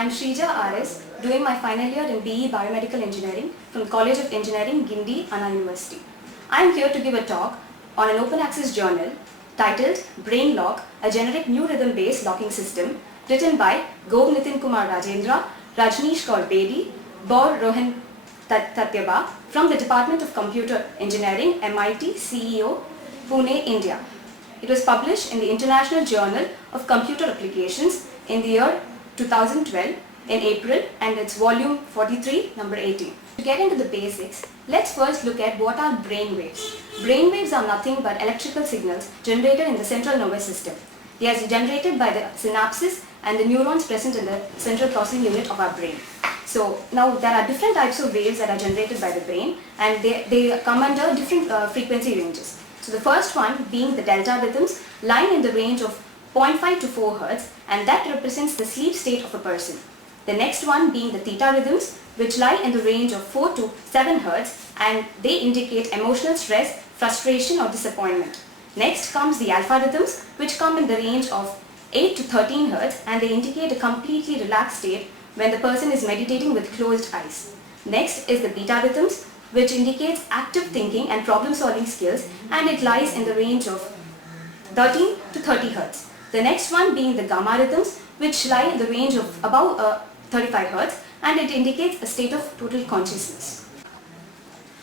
I'm Shrija RS, doing my final year in BE Biomedical Engineering from College of Engineering, Guindy, Anna University. I am here to give a talk on an open access journal titled Brain Lock, a generic new rhythm-based locking system, written by Gov Nitin Kumar Rajendra, Rajneesh Kaur Bedi, Baur Rohan Tatyaba from the Department of Computer Engineering, MIT, CEO, Pune, India. It was published in the International Journal of Computer Applications in the year 2012 in April, and it's volume 43, number 18. To get into the basics, let's first look at what are brain waves. Brain waves are nothing but electrical signals generated in the central nervous system. They are generated by the synapses and the neurons present in the central processing unit of our brain. So now there are different types of waves that are generated by the brain, and they come under different frequency ranges. So the first one being the delta rhythms, lying in the range of 0.5 to 4 Hz, and that represents the sleep state of a person. The next one being the theta rhythms, which lie in the range of 4 to 7 Hz, and they indicate emotional stress, frustration or disappointment. Next comes the alpha rhythms, which come in the range of 8 to 13 Hz, and they indicate a completely relaxed state when the person is meditating with closed eyes. Next is the beta rhythms, which indicates active thinking and problem solving skills, and it lies in the range of 13 to 30 Hz. The next one being the gamma rhythms, which lie in the range of about 35 Hz, and it indicates a state of total consciousness.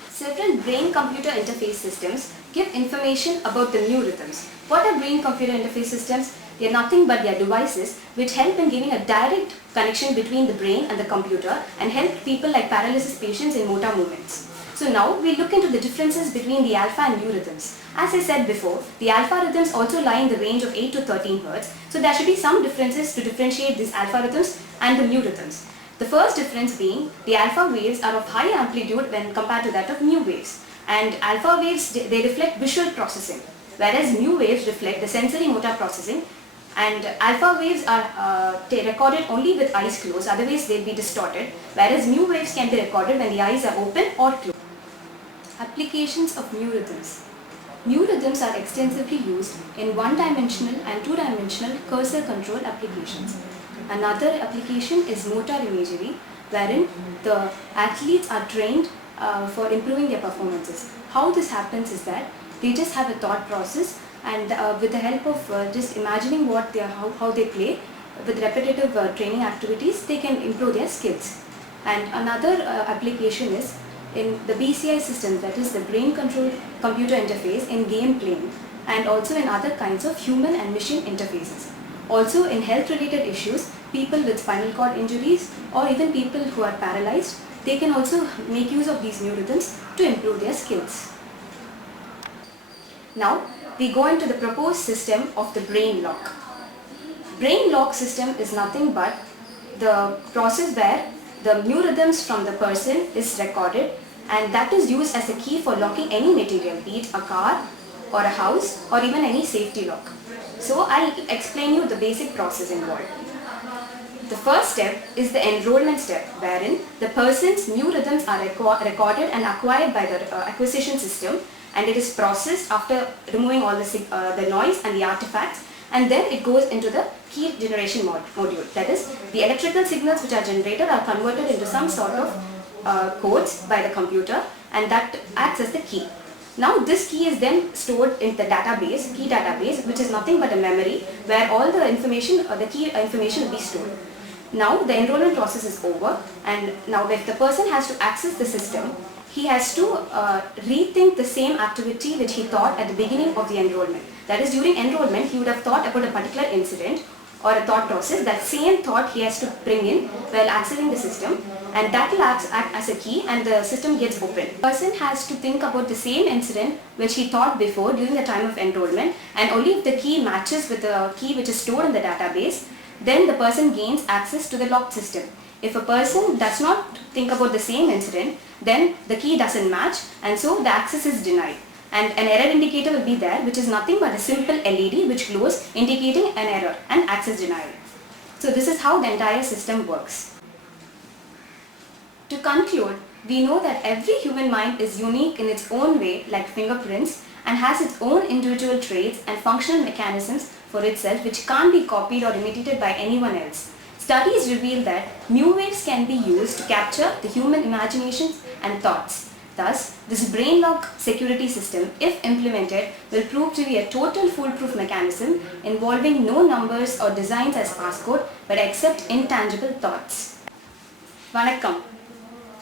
Several brain-computer interface systems give information about the new rhythms. What are brain-computer interface systems? They are nothing but they are devices which help in giving a direct connection between the brain and the computer and help people like paralysis patients in motor movements. So now we look into the differences between the alpha and mu rhythms. As I said before, the alpha rhythms also lie in the range of 8 to 13 Hz. So there should be some differences to differentiate these alpha rhythms and the mu rhythms. The first difference being the alpha waves are of high amplitude when compared to that of mu waves. And alpha waves, they reflect visual processing, whereas mu waves reflect the sensory motor processing. And alpha waves are recorded only with eyes closed, otherwise they'll be distorted, whereas mu waves can be recorded when the eyes are open or closed. Applications of mu rhythms. Mu rhythms are extensively used in one-dimensional and two-dimensional cursor control applications. Another application is motor imagery, wherein the athletes are trained for improving their performances. How this happens is that they just have a thought process, and with the help of just imagining how they play with repetitive training activities, they can improve their skills. And another application is in the BCI system, that is the brain controlled computer interface in game playing, and also in other kinds of human and machine interfaces. Also in health related issues, people with spinal cord injuries or even people who are paralyzed, they can also make use of these new rhythms to improve their skills. Now we go into the proposed system of the brain lock. Brain lock system is nothing but the process where the mu rhythms from the person is recorded, and that is used as a key for locking any material, be it a car or a house or even any safety lock. So I'll explain you the basic process involved. The first step is the enrollment step, wherein the person's mu rhythms are recorded and acquired by the acquisition system, and it is processed after removing all the noise and the artifacts, and then it goes into the key generation module. That is, the electrical signals which are generated are converted into some sort of codes by the computer, and that acts as the key. Now this key is then stored in the database, key database, which is nothing but a memory where all the information or the key information will be stored. Now the enrollment process is over, and now if the person has to access the system, he has to rethink the same activity which he thought at the beginning of the enrollment. That is, during enrollment he would have thought about a particular incident or a thought process. That same thought he has to bring in while accessing the system, and that will act as a key, and the system gets open. The person has to think about the same incident which he thought before during the time of enrollment, and only if the key matches with the key which is stored in the database, then the person gains access to the locked system. If a person does not think about the same incident, then the key doesn't match, and so the access is denied. And an error indicator will be there, which is nothing but a simple LED which glows indicating an error and access denial. So this is how the entire system works. To conclude, we know that every human mind is unique in its own way, like fingerprints, and has its own individual traits and functional mechanisms for itself which can't be copied or imitated by anyone else. Studies reveal that mu waves can be used to capture the human imaginations and thoughts. Thus, this brain lock security system, if implemented, will prove to be a total foolproof mechanism involving no numbers or designs as passcode but except intangible thoughts. வணக்கம்.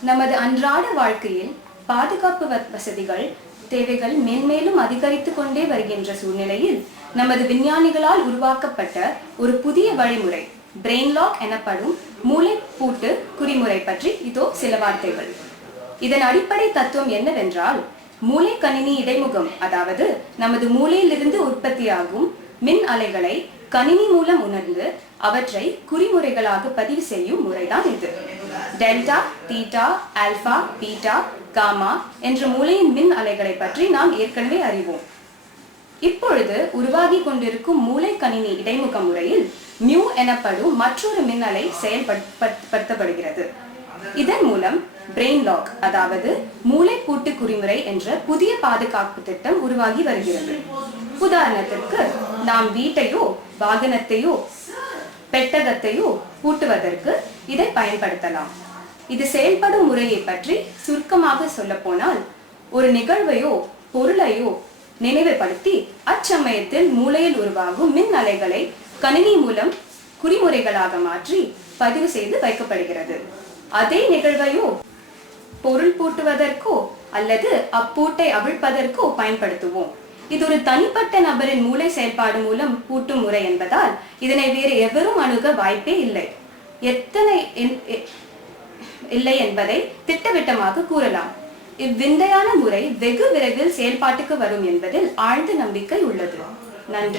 நமது அன்றாட வாழ்க்கையில் பாதுகாப்பு வசதிகள் தேவைகள் மேன்மேலும் அதிகரித்து கொண்டே வருகின்ற சூழ்நிலையில் நமது விஞ்ஞானிகளால் உருவாக்கப்பட்ட ஒரு புதிய வழிமுறை பிரெயின் லாக் எனப்படும் மூளை பூட்டு குறிமுறை பற்றி இதோ சில வார்த்தைகள். இதன் அடிப்படை தத்துவம் என்னவென்றால், மூளை கணினி இடைமுகம், அதாவது நமது மூளையிலிருந்து உற்பத்தியாகும் மின் அலைகளை கணினி மூலம் உணர்ந்து அவற்றை குறிமுறைகளாக பதிவு செய்யும் முறைதான் இது. Delta, theta, alpha, beta, gamma என்ற மூளையின் மின் அலைகளை பற்றி நாம் ஏற்கனவே அறிவோம். இப்பொழுது உருவாகி கொண்டிருக்கும் மூளை கணினி இடைமுக முறையில் மியூ எனப்படும் மற்றொரு மின் அலை செயல்படுத்தப்படுகிறது. இதன் மூலம் பிரெயின் லாக், அதாவது மூளை பூட்டு குறிமுறை என்ற புதிய பாதுகாப்பு திட்டம் உருவாகி வருகிறது. உதாரணத்திற்கு, நாம் வீட்டையோ வாகனத்தையோ பெட்டகத்தையோ பூட்டுவதற்கு இதை பயன்படுத்தலாம். இது செயல்படும் முறையை பற்றி சுருக்கமாக சொல்ல போனால், ஒரு நிகழ்வையோ பொருளையோ நினைவுபடுத்தி அச்சமயத்தில் மூளையில் உருவாகும் மின் அலைகளை கணினி மூலம் குறிமுறைகளாக மாற்றி பதிவு செய்து வைக்கப்படுகிறது. அதே நிகழ்வையோ பொருள் பூட்டுவதற்கோ அல்லது அப்பூட்டை அவிழ்ப்பதற்கோ பயன்படுத்துவோம். இது ஒரு தனிப்பட்ட நபரின் மூளை செயல்பாடு மூலம் பூட்டும் முறை என்பதால் இதனை வேறு எவரும் அணுக வாய்ப்பே இல்லை. எத்தனை இல்லை என்பதை திட்டவட்டமாக கூறலாம். இவ்விந்தையான முறை வெகு விரைவில் செயல்பாட்டுக்கு வரும் என்பதில் ஆழ்ந்த நம்பிக்கை உள்ளது. நன்றி.